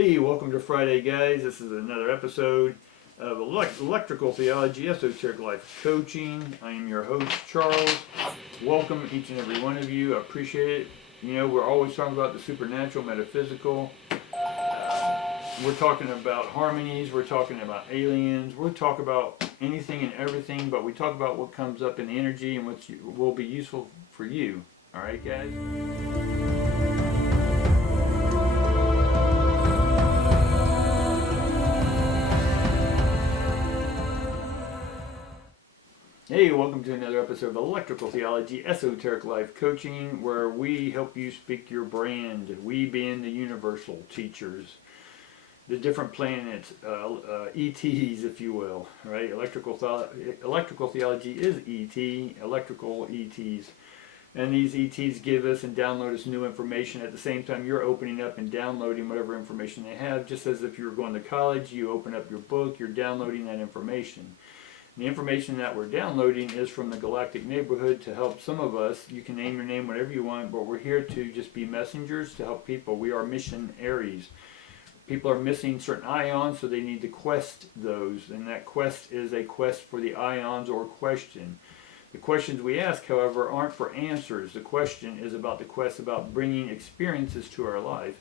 Hey, welcome to Friday, guys. This is another episode of Electrical Theology, Esoteric Life Coaching. I am your host, Charles. Welcome, each and every one of you. I appreciate it. You know, we're always talking about the supernatural, metaphysical. We're talking about harmonies. We're talking about aliens. We'll talk about anything and everything, but we talk about what comes up in the energy and what will be useful for you. All right, guys? Hey, welcome to another episode of Electrical Theology, Esoteric Life Coaching, where we help you speak your brand. We being the universal teachers, the different planets, ETs, if you will, right? Electrical Theology is ET, electrical ETs. And these ETs give us and download us new information. At the same time, you're opening up and downloading whatever information they have. Just as if you were going to college, you open up your book, you're downloading that information. The information that we're downloading is from the galactic neighborhood to help some of us. You can name your name whatever you want, but we're here to just be messengers to help people. We are missionaries. People are missing certain ions, so they need to quest those, and that quest is a quest for the ions or question. The questions we ask, however, aren't for answers. The question is about the quest about bringing experiences to our life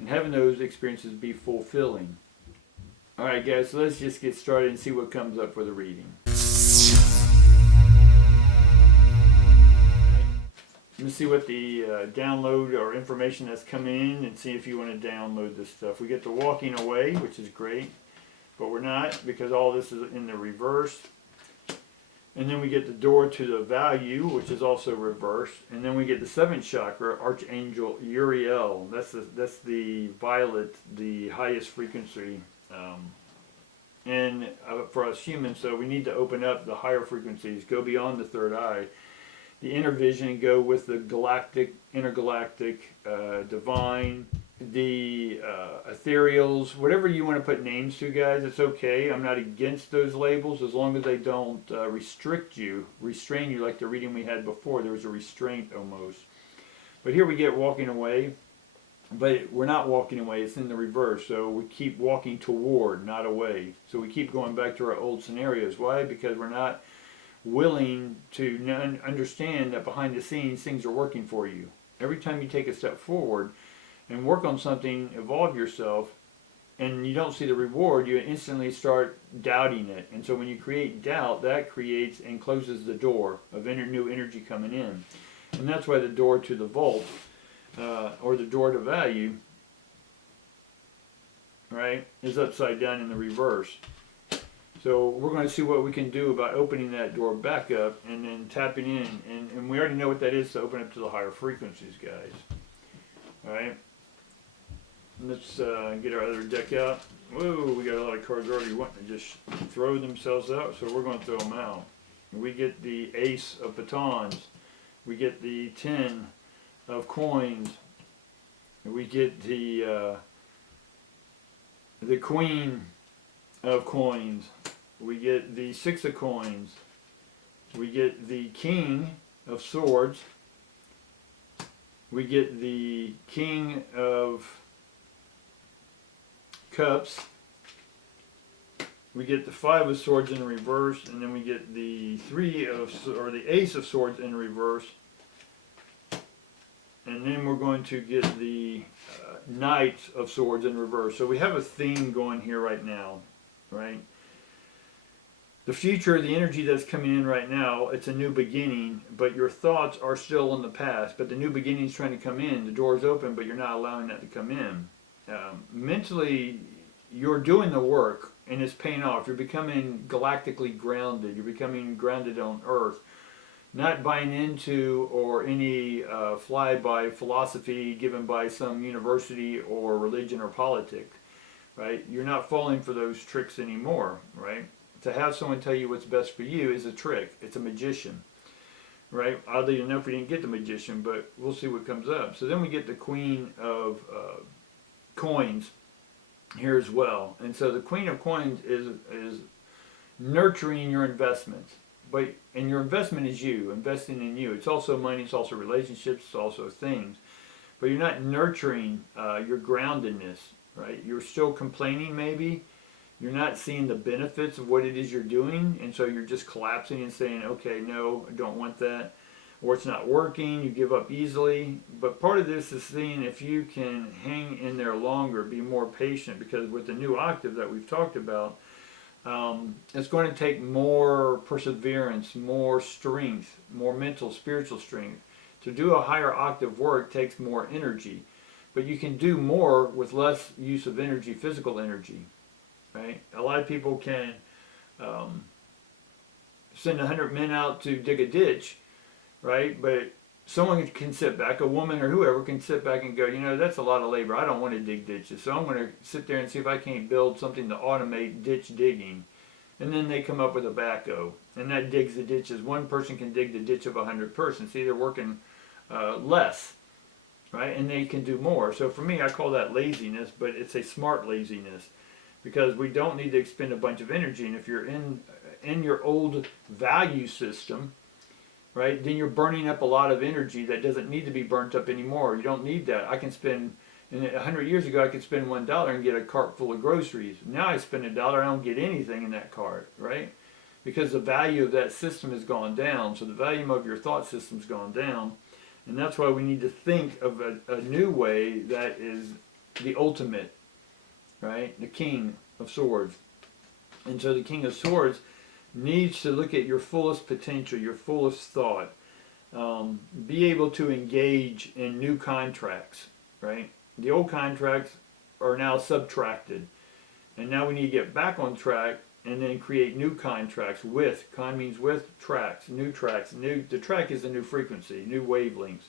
and having those experiences be fulfilling. Alright guys, so let's just get started and see what comes up for the reading. Let's see what the download or information that's coming in and see if you want to download this stuff. We get the walking away, which is great, but we're not because all this is in the reverse. And then we get the door to the value, which is also reversed. And then we get the seventh chakra, Archangel Uriel. That's the violet, the highest frequency. For us humans, so we need to open up the higher frequencies, go beyond the third eye, the inner vision, go with the galactic, intergalactic, divine, the ethereals, whatever you want to put names to, guys, it's okay. I'm not against those labels as long as they don't restrain you like the reading we had before. There was a restraint almost. But here we get walking away. But we're not walking away, it's in the reverse. So we keep walking toward, not away. So we keep going back to our old scenarios. Why? Because we're not willing to understand that behind the scenes things are working for you. Every time you take a step forward and work on something, evolve yourself, and you don't see the reward, you instantly start doubting it. And so when you create doubt, that creates and closes the door of new energy coming in. And that's why the door to the vault, or the door to value, right, is upside down in the reverse. So we're going to see what we can do about opening that door back up and then tapping in. And we already know what that is, to open up to the higher frequencies, guys. Alright? Let's get our other deck out. Whoa, we got a lot of cards already wanting to just throw themselves out, so we're going to throw them out. We get the Ace of Batons. We get the 10 of coins. We get the Queen of coins. We get the 6 of coins. We get the King of swords. We get the King of cups. We get the 5 of swords in reverse, and then we get the the Ace of swords in reverse. And then we're going to get the Knight of Swords in reverse. So we have a theme going here right now, right? The future, the energy that's coming in right now, it's a new beginning, but your thoughts are still in the past. But the new beginning is trying to come in. The door is open, but you're not allowing that to come in. Mentally, you're doing the work, and it's paying off. You're becoming galactically grounded. You're becoming grounded on Earth. Not buying into or any fly-by philosophy given by some university or religion or politic, right? You're not falling for those tricks anymore, right? To have someone tell you what's best for you is a trick. It's a magician, right? Oddly enough, we didn't get the magician, but we'll see what comes up. So then we get the Queen of coins here as well. And so the Queen of coins is nurturing your investments. And your investment is you, investing in you. It's also money, it's also relationships, it's also things. But you're not nurturing your groundedness. right? You're still complaining maybe. You're not seeing the benefits of what it is you're doing, and so you're just collapsing and saying, okay, no, I don't want that. Or it's not working, you give up easily. But part of this is seeing if you can hang in there longer, be more patient, because with the new octave that we've talked about, it's going to take more perseverance, more strength, more mental, spiritual strength. To do a higher octave work takes more energy, but you can do more with less use of energy, physical energy, right? A lot of people can send 100 men out to dig a ditch, right? But someone can sit back, a woman or whoever can sit back and go, you know, that's a lot of labor. I don't want to dig ditches. So I'm going to sit there and see if I can't build something to automate ditch digging. And then they come up with a backhoe, and that digs the ditches. One person can dig the ditch of 100 persons. See, they're working less, right? And they can do more. So for me, I call that laziness, but it's a smart laziness, because we don't need to expend a bunch of energy. And if you're in your old value system, right, then you're burning up a lot of energy that doesn't need to be burnt up anymore. You don't need that. I can spend, 100 years ago, I could spend $1 and get a cart full of groceries. Now I spend $1, I don't get anything in that cart, right? Because the value of that system has gone down. So the value of your thought system's gone down. And that's why we need to think of a new way that is the ultimate, right? The King of Swords. And so the King of Swords needs to look at your fullest potential, your fullest thought, be able to engage in new contracts, right? The old contracts are now subtracted, and now we need to get back on track and then create new contracts with, con means with, tracks, the track is the new frequency, new wavelengths.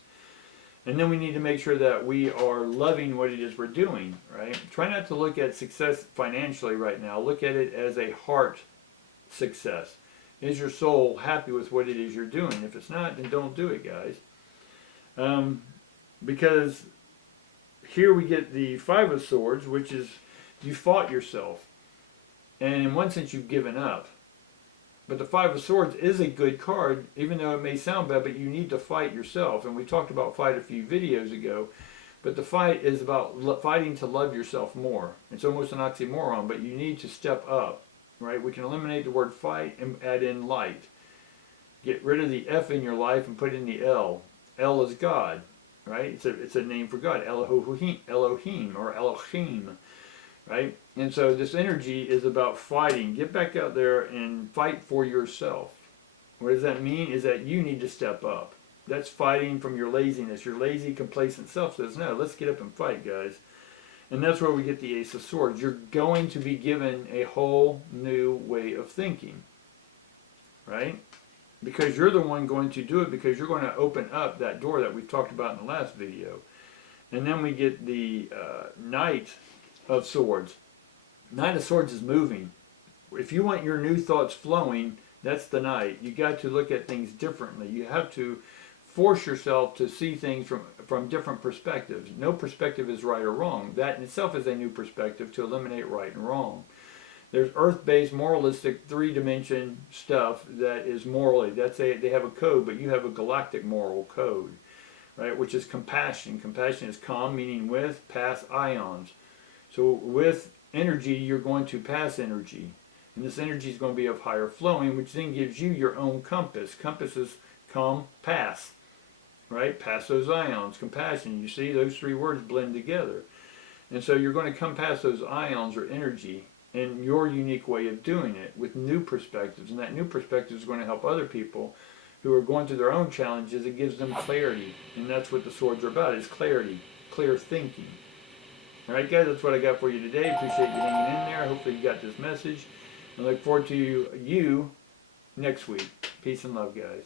And then we need to make sure that we are loving what it is we're doing, right? Try not to look at success financially right now. Look at it as a heart success. Is your soul happy with what it is you're doing? If it's not, then don't do it, guys. Because here we get the Five of Swords, which is you fought yourself. And in one sense, you've given up. But the Five of Swords is a good card, even though it may sound bad, but you need to fight yourself. And we talked about fight a few videos ago. But the fight is about fighting to love yourself more. It's almost an oxymoron, but you need to step up. Right? We can eliminate the word fight and add in light. Get rid of the F in your life and put in the L. L is God, right? It's a name for God, Elohim or Elohim, right? And so this energy is about fighting. Get back out there and fight for yourself. What does that mean? Is that you need to step up. That's fighting from your laziness. Your lazy, complacent self says, no, let's get up and fight, guys. And that's where we get the Ace of Swords. You're going to be given a whole new way of thinking, right? Because you're the one going to do it, because you're going to open up that door that we've talked about in the last video. And then we get the Knight of Swords. Knight of Swords is moving. If you want your new thoughts flowing, that's the Knight. You got to look at things differently. You have to force yourself to see things from different perspectives. No perspective is right or wrong. That in itself is a new perspective to eliminate right and wrong. There's earth-based, moralistic, three-dimension stuff that is morally. They have a code, but you have a galactic moral code, right? Which is compassion. Compassion is calm, meaning with, pass ions. So with energy, you're going to pass energy. And this energy is going to be of higher flowing, which then gives you your own compass. Compass is come, pass. Right? Pass those ions, compassion. You see, those three words blend together. And so you're going to come past those ions or energy in your unique way of doing it with new perspectives. And that new perspective is going to help other people who are going through their own challenges. It gives them clarity. And that's what the swords are about, is clarity, clear thinking. All right, guys, that's what I got for you today. Appreciate you hanging in there. Hopefully you got this message. I look forward to you next week. Peace and love, guys.